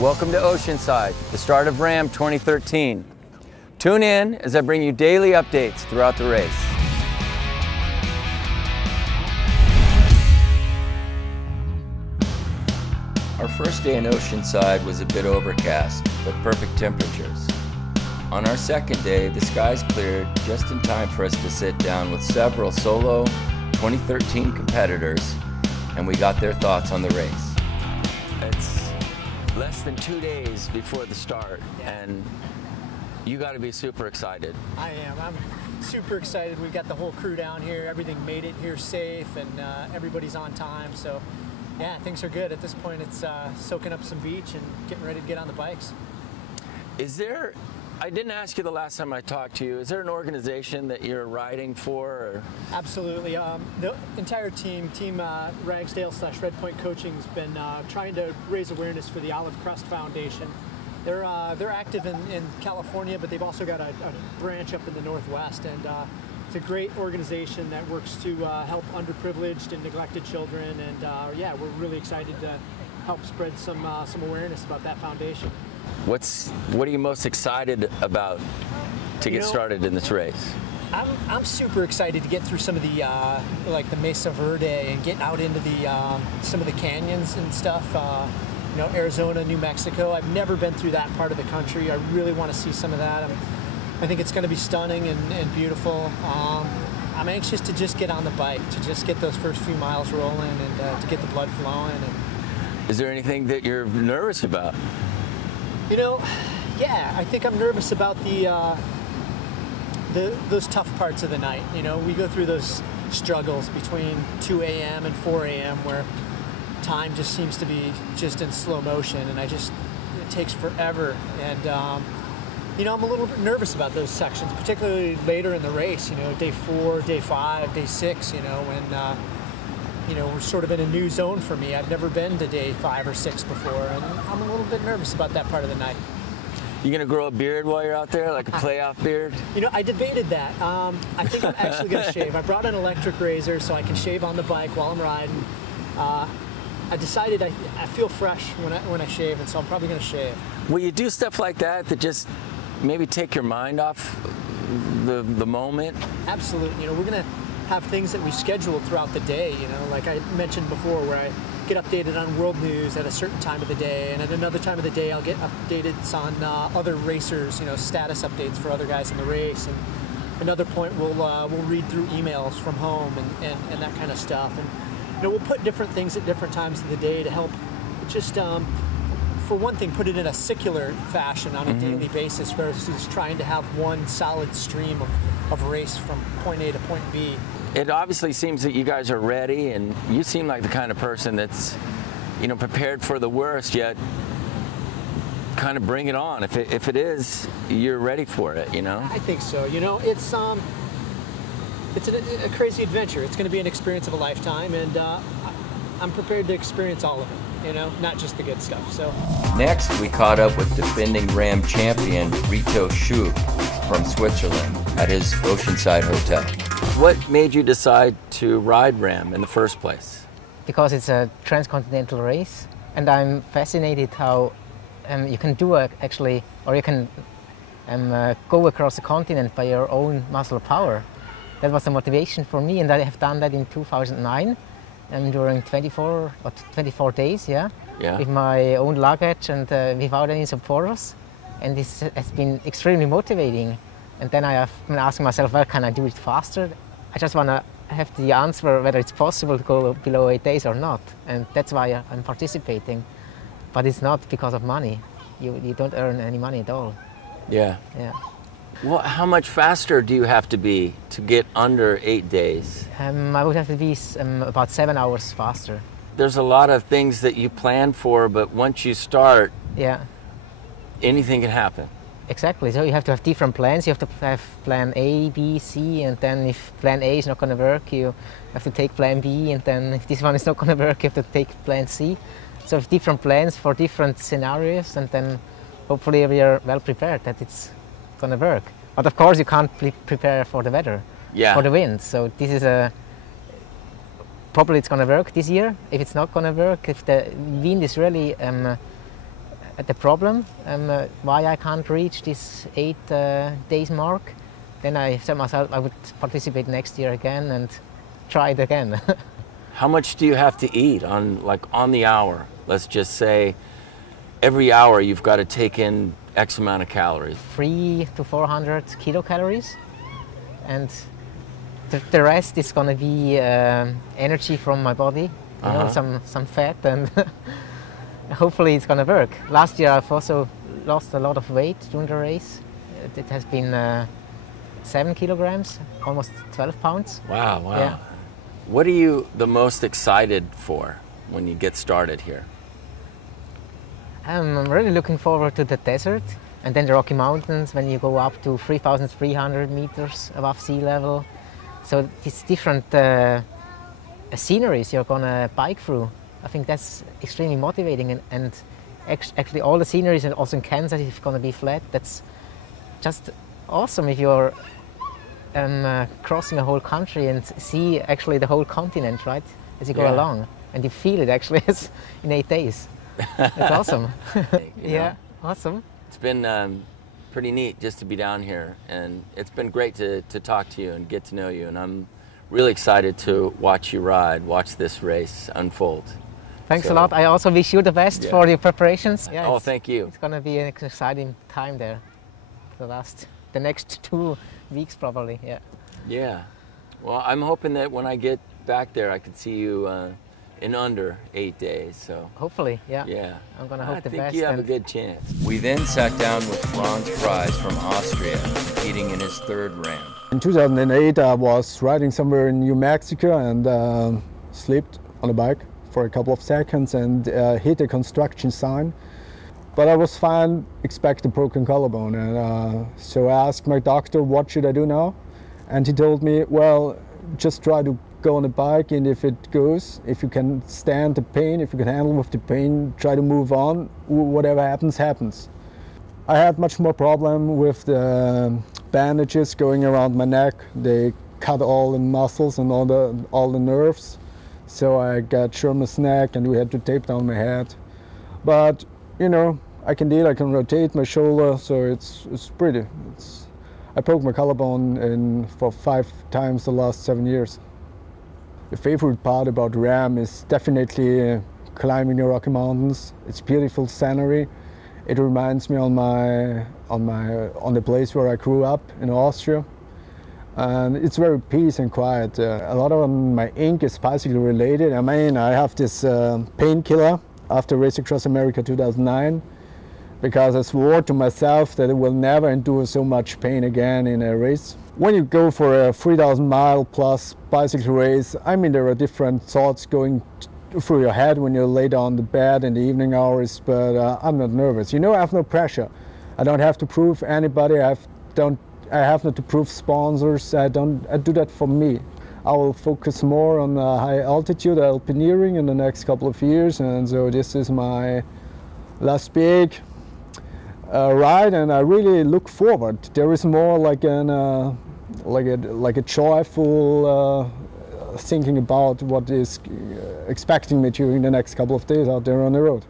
Welcome to Oceanside, the start of Raam 2013. Tune in as I bring you daily updates throughout the race. Our first day in Oceanside was a bit overcast, but perfect temperatures. On our second day, the skies cleared just in time for us to sit down with several solo 2013 competitors, and we got their thoughts on the race. It's less than 2 days before the start, and you got to be super excited. I am. I'm super excited. We got the whole crew down here. Everything made it here safe, and everybody's on time. So, yeah, things are good. At this point, it's soaking up some beach and getting ready to get on the bikes. Is there, I didn't ask you the last time I talked to you, is there an organization that you're riding for? Or? Absolutely. The entire team Ragsdale / Red Point Coaching has been trying to raise awareness for the Olive Crust Foundation. They're active in California, but they've also got a branch up in the Northwest, and it's a great organization that works to help underprivileged and neglected children, and yeah, we're really excited to help spread some awareness about that foundation. What are you most excited about to get started in this race? I'm super excited to get through some of the like the Mesa Verde and get out into the some of the canyons and stuff. You know, Arizona, New Mexico. I've never been through that part of the country. I really want to see some of that. I think it's going to be stunning and beautiful. I'm anxious to just get on the bike, to just get those first few miles rolling, and to get the blood flowing. And is there anything that you're nervous about? You know, yeah, I think I'm nervous about those tough parts of the night. You know, we go through those struggles between 2 a.m. and 4 a.m. where time just seems to be just in slow motion, and it takes forever. And you know, I'm a little bit nervous about those sections, particularly later in the race. You know, day 4, day 5, day 6. You know, when you know, we're sort of in a new zone for me. I've never been to day 5 or 6 before, and I'm a little bit nervous about that part of the night. You gonna grow a beard while you're out there, like a playoff beard? You know, I debated that. I think I'm actually gonna shave. I brought an electric razor so I can shave on the bike while I'm riding. I decided I feel fresh when I shave, and so I'm probably gonna shave. Will you do stuff like that just maybe take your mind off the moment? Absolutely. You know, we're gonna have things that we scheduled throughout the day, you know, like I mentioned before, where I get updated on world news at a certain time of the day, and at another time of the day I'll get updated on other racers, you know, status updates for other guys in the race, and another point we'll read through emails from home and that kind of stuff. And you know, we'll put different things at different times of the day to help just for one thing, put it in a secular fashion on a daily basis versus trying to have one solid stream of race from point A to point B. It obviously seems that you guys are ready, and you seem like the kind of person that's, you know, prepared for the worst, yet kind of bring it on. If it is, you're ready for it, you know? I think so. You know, it's a crazy adventure. It's going to be an experience of a lifetime, and I'm prepared to experience all of it, you know, not just the good stuff. So next, we caught up with defending Raam champion Reto Schoch from Switzerland at his Oceanside hotel. What made you decide to ride Raam in the first place? Because it's a transcontinental race, and I'm fascinated how you can do actually, or you can go across the continent by your own muscle power. That was the motivation for me, and I have done that in 2009, during 24 days, yeah, with my own luggage and without any supporters, and this has been extremely motivating. And then I have been asking myself, well, can I do it faster? I just want to have the answer whether it's possible to go below 8 days or not, and that's why I'm participating. But it's not because of money. You don't earn any money at all. Yeah. Yeah. Well, how much faster do you have to be to get under 8 days? I would have to be about 7 hours faster. There's a lot of things that you plan for, but once you start, anything can happen. Exactly. So you have to have different plans. You have to have plan A, B, C, and then if plan A is not going to work, you have to take plan B, and then if this one is not going to work, you have to take plan C. So different plans for different scenarios, and then hopefully we are well prepared that it's going to work. But of course you can't prepare for the weather, for the wind. So this is probably it's going to work this year. If it's not going to work, if the wind is really at the problem, why I can't reach this 8 days mark. Then I said myself I would participate next year again and try it again. How much do you have to eat on the hour? Let's just say every hour you've got to take in X amount of calories. 300 to 400 kilocalories, and the rest is going to be energy from my body, you know, some fat, and hopefully it's going to work. Last year I've also lost a lot of weight during the race. It has been 7 kilograms, almost 12 pounds. Wow, wow. Yeah. What are you the most excited for when you get started here? I'm really looking forward to the desert and then the Rocky Mountains when you go up to 3,300 meters above sea level. So these different sceneries you're gonna bike through. I think that's extremely motivating, and actually all the sceneries, and also in Kansas it's gonna be flat. That's just awesome if you're crossing a whole country and see actually the whole continent, right, as you go along, and you feel it actually in 8 days. It's awesome. Yeah, awesome. It's been pretty neat just to be down here, and it's been great to talk to you and get to know you, and I'm really excited to watch you ride, watch this race unfold. Thanks a lot. I also wish you the best for your preparations. Yeah, oh, thank you. It's going to be an exciting time there. The next 2 weeks probably, yeah. Yeah. Well, I'm hoping that when I get back there, I can see you in under 8 days. So hopefully, yeah. Yeah. I'm gonna hope the best. I think you have a good chance. We then sat down with Franz Preihs from Austria, competing in his 3rd Raam. In 2008, I was riding somewhere in New Mexico and slipped on a bike for a couple of seconds and hit a construction sign. But I was fine, expect a broken collarbone, and so I asked my doctor, what should I do now? And he told me, well, just try to go on a bike, and if it goes, if you can stand the pain, if you can handle with the pain, try to move on, whatever happens, happens. I had much more problem with the bandages going around my neck. They cut all the muscles and all the nerves, so I got Sherman's neck and we had to tape down my head. But, you know, I can deal, I can rotate my shoulder, so it's pretty. I broke my collarbone for 5 times the last 7 years. The favorite part about Raam is definitely climbing the Rocky Mountains. It's beautiful scenery. It reminds me on the place where I grew up in Austria. And it's very peace and quiet. A lot of my ink is bicycle related. I mean, I have this painkiller after Race Across America 2009. Because I swore to myself that I will never endure so much pain again in a race. When you go for a 3,000 mile plus bicycle race, I mean, there are different thoughts going through your head when you lay down the bed in the evening hours, but I'm not nervous. You know, I have no pressure. I don't have to prove anybody. I have not to prove sponsors. I do that for me. I will focus more on high altitude alpineering in the next couple of years, and so this is my last big ride, and I really look forward. There is more like a joyful thinking about what is expecting me during the next couple of days out there on the road.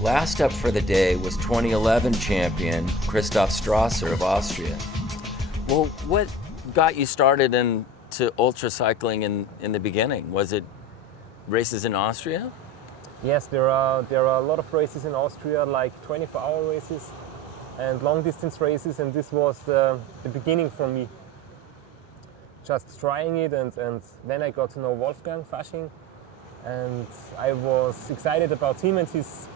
Last up for the day was 2011 champion Christoph Strasser of Austria. Well, what got you started into ultra cycling in the beginning? Was it races in Austria? Yes, there are a lot of races in Austria, like 24-hour races and long-distance races, and this was the beginning for me. Just trying it, and then I got to know Wolfgang Fasching, and I was excited about him and his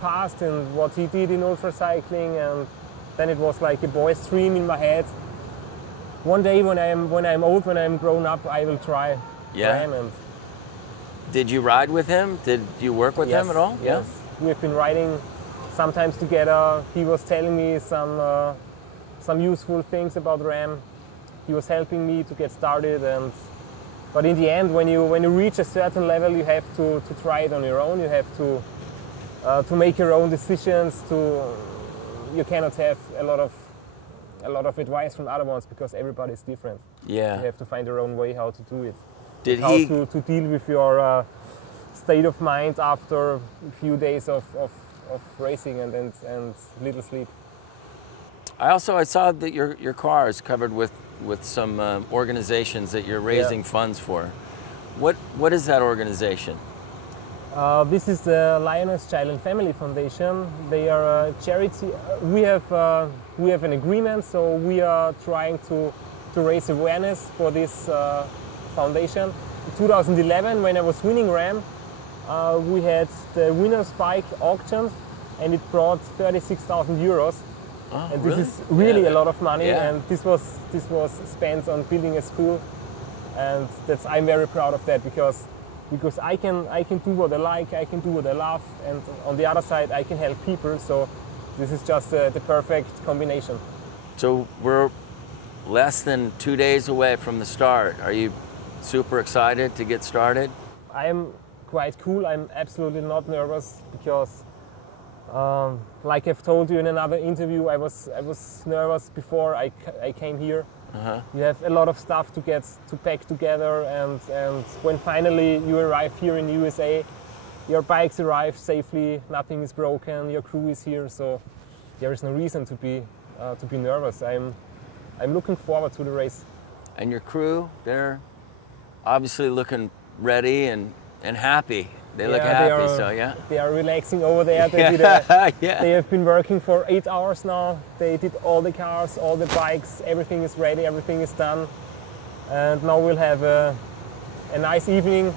past and what he did in ultra cycling, and then it was like a boy's dream in my head. One day when I'm old, when I'm grown up, I will try Raam. And did you ride with him? Did you work with him at all? Yes, we've been riding sometimes together. He was telling me some useful things about Raam. He was helping me to get started, but in the end, when you reach a certain level, you have to try it on your own. You have to make your own decisions. You cannot have a lot of advice from other ones because everybody is different. Yeah. You have to find your own way how to do it. Did how to deal with your state of mind after a few days of racing and little sleep. I saw that your car is covered with some organizations that you're raising funds for. What is that organization? This is the Lioness Child and Family Foundation. They are a charity. We have an agreement, so we are trying to raise awareness for this foundation. In 2011, when I was winning Raam, we had the winner's bike auction, and it brought 36,000 euros. Oh, and really? this is really a lot of money, Yeah. and this was spent on building a school, and I'm very proud of that because I can do what I like, I can do what I love, and on the other side I can help people. So this is just the perfect combination. So we're less than 2 days away from the start. Are you super excited to get started? I'm quite cool. I'm absolutely not nervous because, like I've told you in another interview, I was nervous before I came here. You have a lot of stuff to pack together, and when finally you arrive here in the USA, your bikes arrive safely, nothing is broken, your crew is here, so there is no reason to be nervous. I'm looking forward to the race. And your crew, they're obviously looking ready and happy. They look happy, so yeah. They are relaxing over there. They have been working for 8 hours now. They did all the cars, all the bikes, everything is ready, everything is done. And now we'll have a nice evening.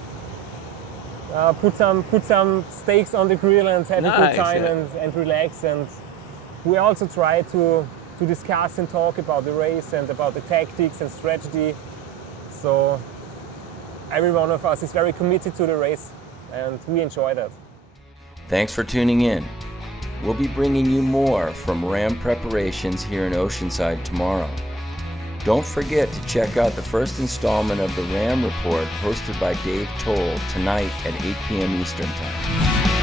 Put some steaks on the grill and have a good time and relax. And we also try to discuss and talk about the race and about the tactics and strategy. So every one of us is very committed to the race, and we enjoy that. Thanks for tuning in. We'll be bringing you more from Raam preparations here in Oceanside tomorrow. Don't forget to check out the first installment of the Raam Report hosted by Dave Toll tonight at 8 p.m. Eastern Time.